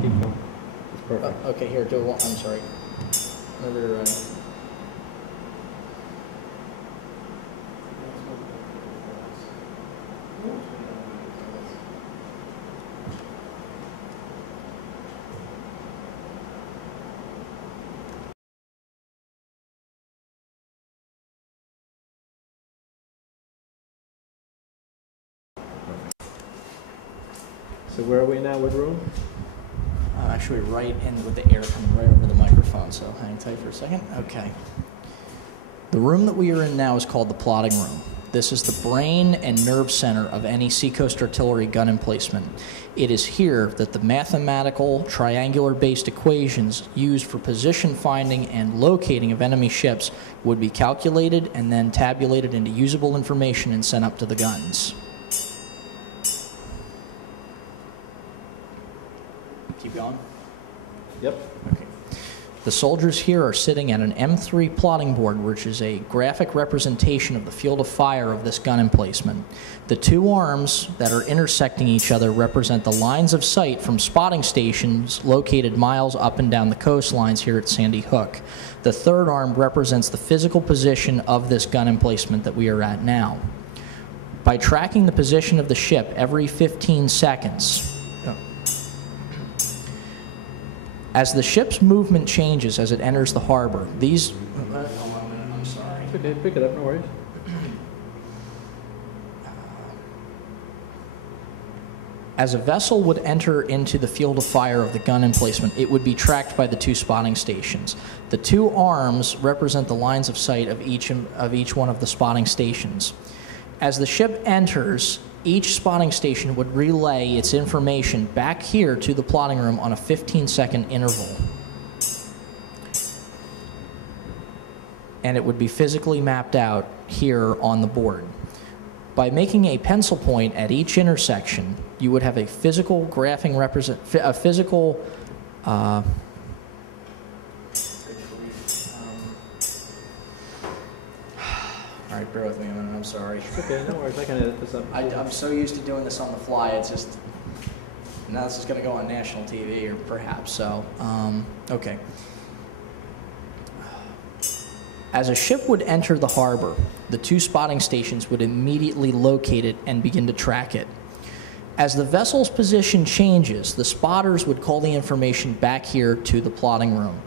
Keep going. It's perfect. Okay, here, do it. I'm sorry. Whenever you're ready. So where are we now? What room? Actually, right in with the air coming right over the microphone, so hang tight for a second. Okay. The room that we are in now is called the plotting room. This is the brain and nerve center of any Seacoast artillery gun emplacement. It is here that the mathematical, triangular-based equations used for position finding and locating of enemy ships would be calculated and then tabulated into usable information and sent up to the guns. Keep going. Yep. Okay. The soldiers here are sitting at an M3 plotting board, which is a graphic representation of the field of fire of this gun emplacement. The two arms that are intersecting each other represent the lines of sight from spotting stations located miles up and down the coastlines here at Sandy Hook. The third arm represents the physical position of this gun emplacement that we are at now. By tracking the position of the ship every 15 seconds, as the ship's movement changes as it enters the harbor, these... I'm sorry. It's okay, pick it up, no worries. As a vessel would enter into the field of fire of the gun emplacement, it would be tracked by the two spotting stations. The two arms represent the lines of sight of each one of the spotting stations. As the ship enters, each spotting station would relay its information back here to the plotting room on a 15-second interval. And it would be physically mapped out here on the board. By making a pencil point at each intersection, you would have a physical graphing all right, bear with me a minute, I'm sorry. It's okay, no worries, I can edit this up. I'm so used to doing this on the fly, it's just, now this is going to go on national TV, or perhaps, so, okay. As a ship would enter the harbor, the two spotting stations would immediately locate it and begin to track it. As the vessel's position changes, the spotters would call the information back here to the plotting room.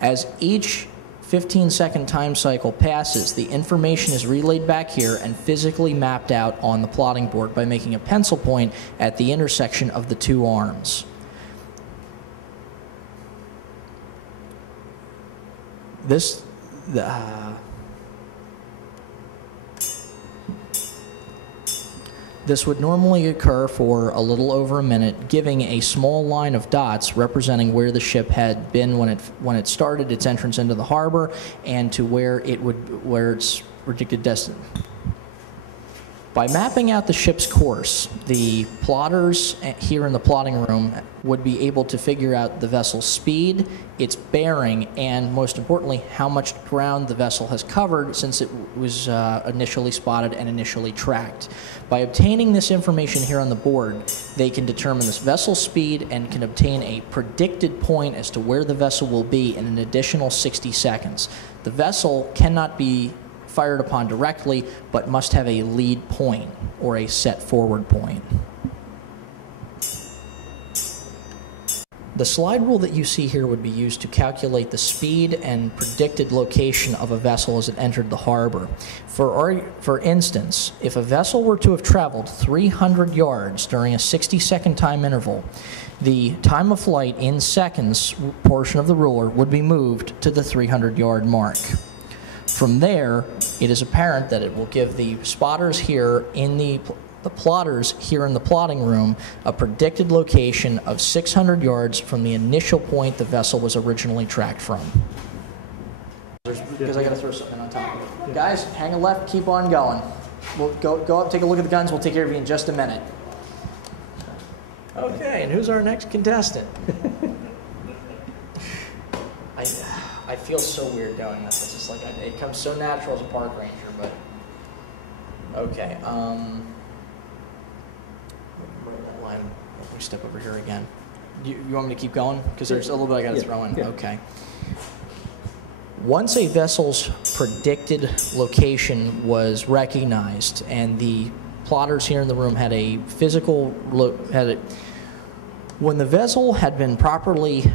As each 15-second time cycle passes, the information is relayed back here and physically mapped out on the plotting board by making a pencil point at the intersection of the two arms. This would normally occur for a little over a minute, giving a small line of dots representing where the ship had been when it started its entrance into the harbor and to where its predicted destiny. By mapping out the ship's course, the plotters here in the plotting room would be able to figure out the vessel's speed, its bearing, and most importantly, how much ground the vessel has covered since it was initially spotted and initially tracked. By obtaining this information here on the board, they can determine this vessel's speed and can obtain a predicted point as to where the vessel will be in an additional 60 seconds. The vessel cannot be fired upon directly, but must have a lead point or a set forward point. The slide rule that you see here would be used to calculate the speed and predicted location of a vessel as it entered the harbor. For instance, if a vessel were to have traveled 300 yards during a 60-second time interval, the time of flight in seconds portion of the ruler would be moved to the 300-yard mark. From there, it is apparent that it will give the spotters here in the plotters here in the plotting room a predicted location of 600 yards from the initial point the vessel was originally tracked from. Because I got to throw something on top of it. Yeah. Guys, hang a left, keep on going. We'll go up, take a look at the guns. We'll take care of you in just a minute. Okay, and who's our next contestant? I feel so weird doing this. It's just like it comes so natural as a park ranger, but okay. Where that line? We step over here again. You want me to keep going? Because there's a little bit I got to Yeah, throw in. yeah. Okay. Once a vessel's predicted location was recognized, and the plotters here in the room had a physical look, when the vessel had been properly,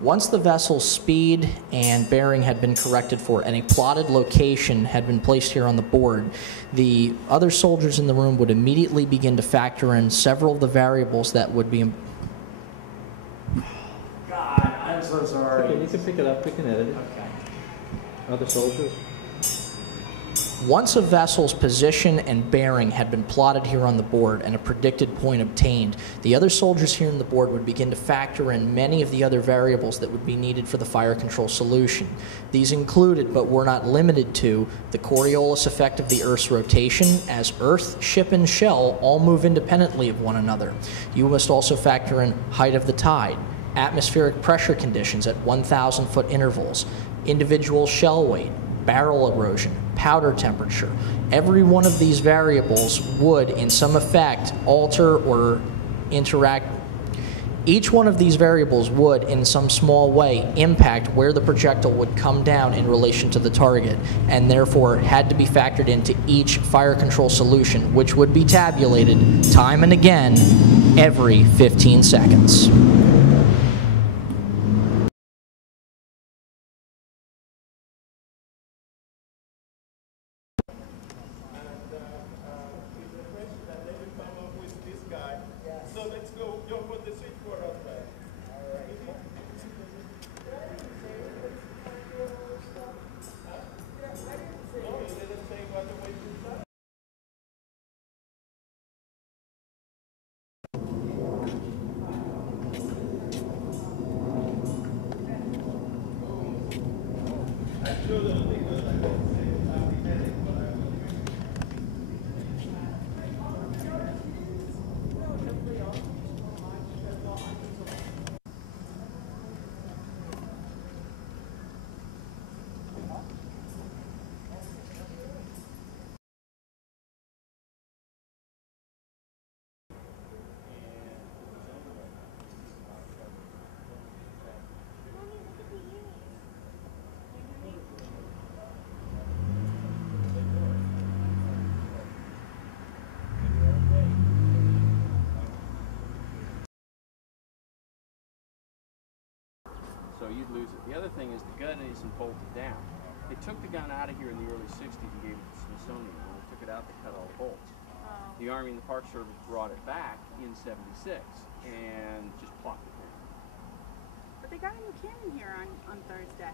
once the vessel's speed and bearing had been corrected for and a plotted location had been placed here on the board, the other soldiers in the room would immediately begin to factor in several of the variables that would be. God, I'm so sorry. Okay, you can pick it up, we can edit it. Okay. Other soldiers? Once a vessel's position and bearing had been plotted here on the board and a predicted point obtained, the other soldiers here on the board would begin to factor in many of the other variables that would be needed for the fire control solution. These included, but were not limited to, the Coriolis effect of the Earth's rotation, as Earth, ship, and shell all move independently of one another. You must also factor in height of the tide, atmospheric pressure conditions at 1,000-foot intervals, individual shell weight, barrel erosion, powder temperature. Every one of these variables would, in some effect, alter or interact. Each one of these variables would, in some small way, impact where the projectile would come down in relation to the target, and therefore had to be factored into each fire control solution, which would be tabulated time and again every 15 seconds. So let's go, Joe, put the switchboard outside. No, you didn't say what the way to start. I'm sure that'll be good. I won't say I'll be ready, but I will. So you'd lose it. The other thing is the gun isn't bolted down. They took the gun out of here in the early 60s and gave it to Smithsonian. When they took it out, they cut all the bolts. The Army and the Park Service brought it back in '76 and just plopped it down. But they got a new cannon here on Thursday.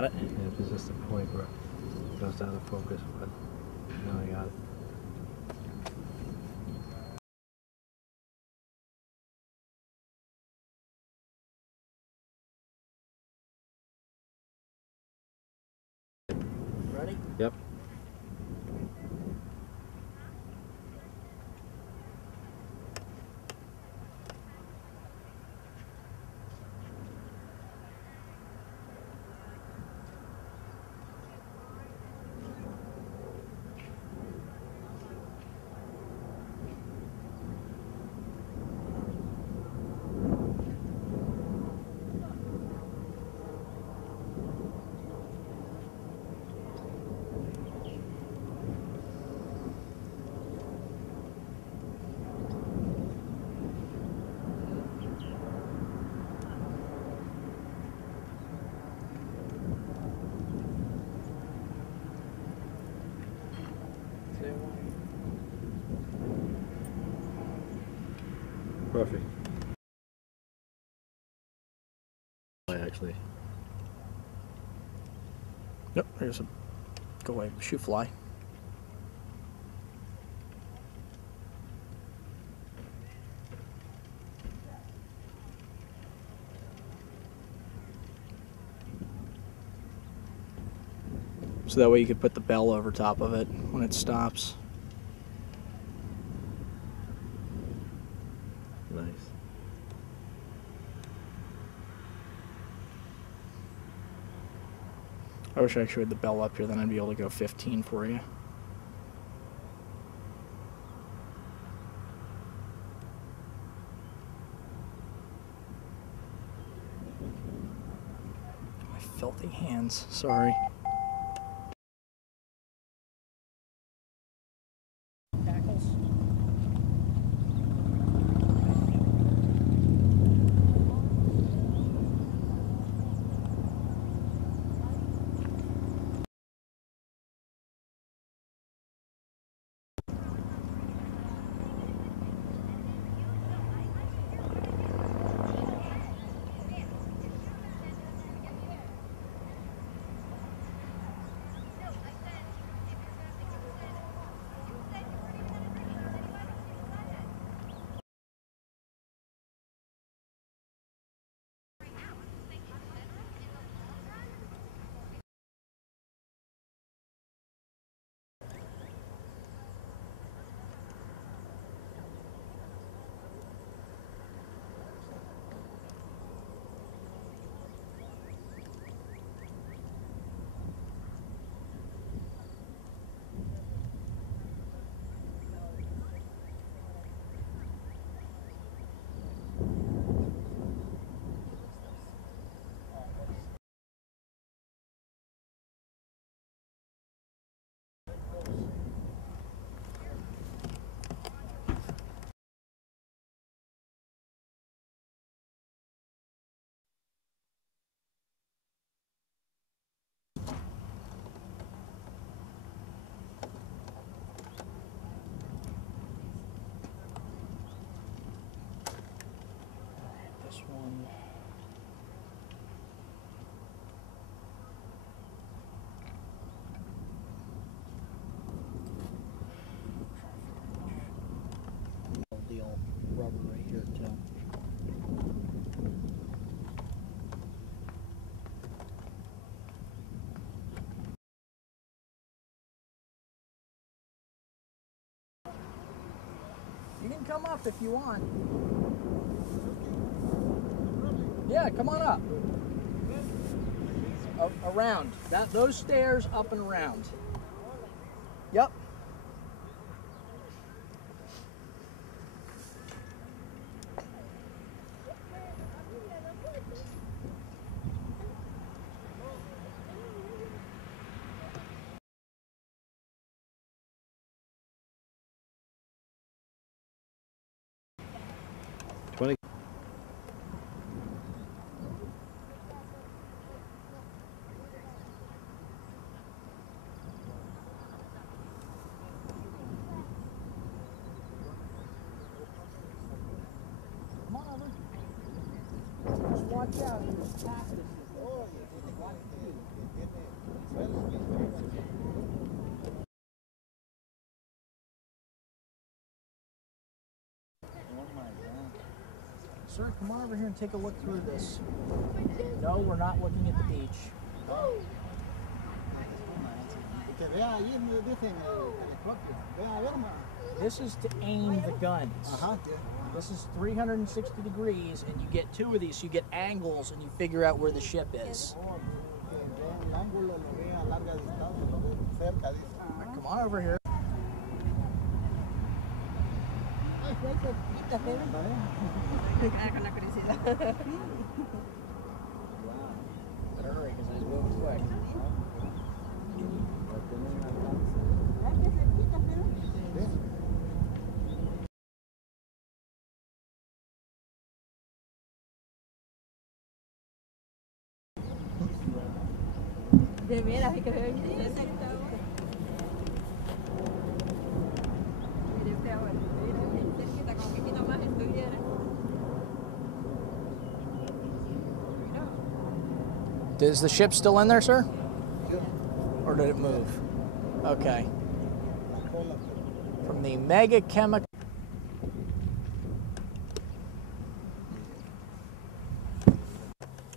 got it. Yeah, there's just a point where it goes out of focus, but now I got it. Ready? Yep. Perfect. Actually. Yep, there's a go away shoe fly. So that way you could put the bell over top of it when it stops. Nice. I wish I showed the bell up here, then I'd be able to go 15 for you. My filthy hands, sorry. Tackles. This one. Deal rubber right here too. You can come up if you want. Yeah, come on up. Around. Those stairs up and around. Yep. Come on over. Just watch out. There's cactuses. Watch the feet. Sir, come on over here and take a look through this. No, we're not looking at the beach. Que vea ahí, dicen el telescopio. Vea a ver más. This is to aim the guns. Ajá, sí. This is 360 degrees, and you get two of these, so you get angles, and you figure out where the ship is. Oh, que vea el ángulo, lo ve a larga distancia, lo ve cerca, dice. Come on over here. Ay, qué cerquita, ¿eh? Con la curiosidad. Better hurry, because I move quick. De veras, hay que ver bien cerca. Mire usted ahora, mire bien cerquita, como que aquí nomás estuviera. Is the ship still in there, sir? Or did it move? Okay. From the Mega Chemical.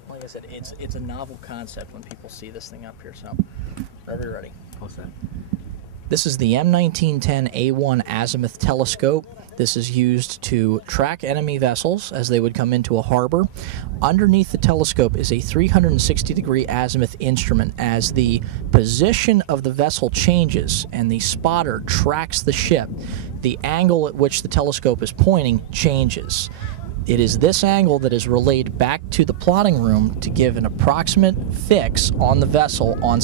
Like I said, it's a novel concept when people see this thing up here. So, whenever you're ready. All set. This is the M1910A1 azimuth telescope. This is used to track enemy vessels as they would come into a harbor. Underneath the telescope is a 360-degree azimuth instrument. As the position of the vessel changes and the spotter tracks the ship, the angle at which the telescope is pointing changes. It is this angle that is relayed back to the plotting room to give an approximate fix on the vessel on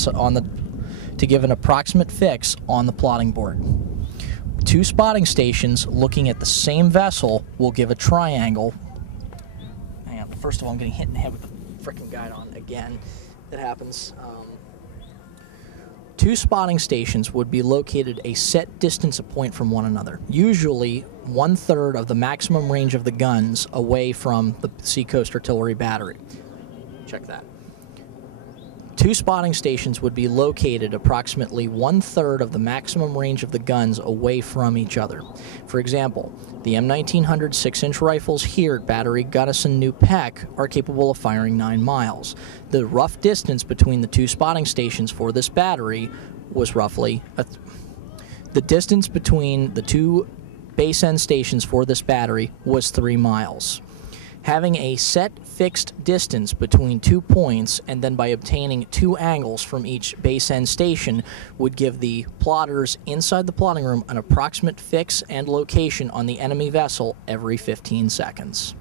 the plotting board. Two spotting stations looking at the same vessel will give a triangle. Hang on, first of all, I'm getting hit in the head with the frickin' guide on again. It happens. Two spotting stations would be located a set distance apart from one another, usually 1/3 of the maximum range of the guns away from the Seacoast Artillery Battery. Check that. Two spotting stations would be located approximately 1/3 of the maximum range of the guns away from each other. For example, the M1900 6-inch rifles here at Battery Gunnison New Peck are capable of firing 9 miles. The rough distance between the two spotting stations for this battery was roughly the distance between the two base end stations for this battery was 3 miles. Having a set fixed distance between 2 points and then by obtaining 2 angles from each base end station would give the plotters inside the plotting room an approximate fix and location on the enemy vessel every 15 seconds.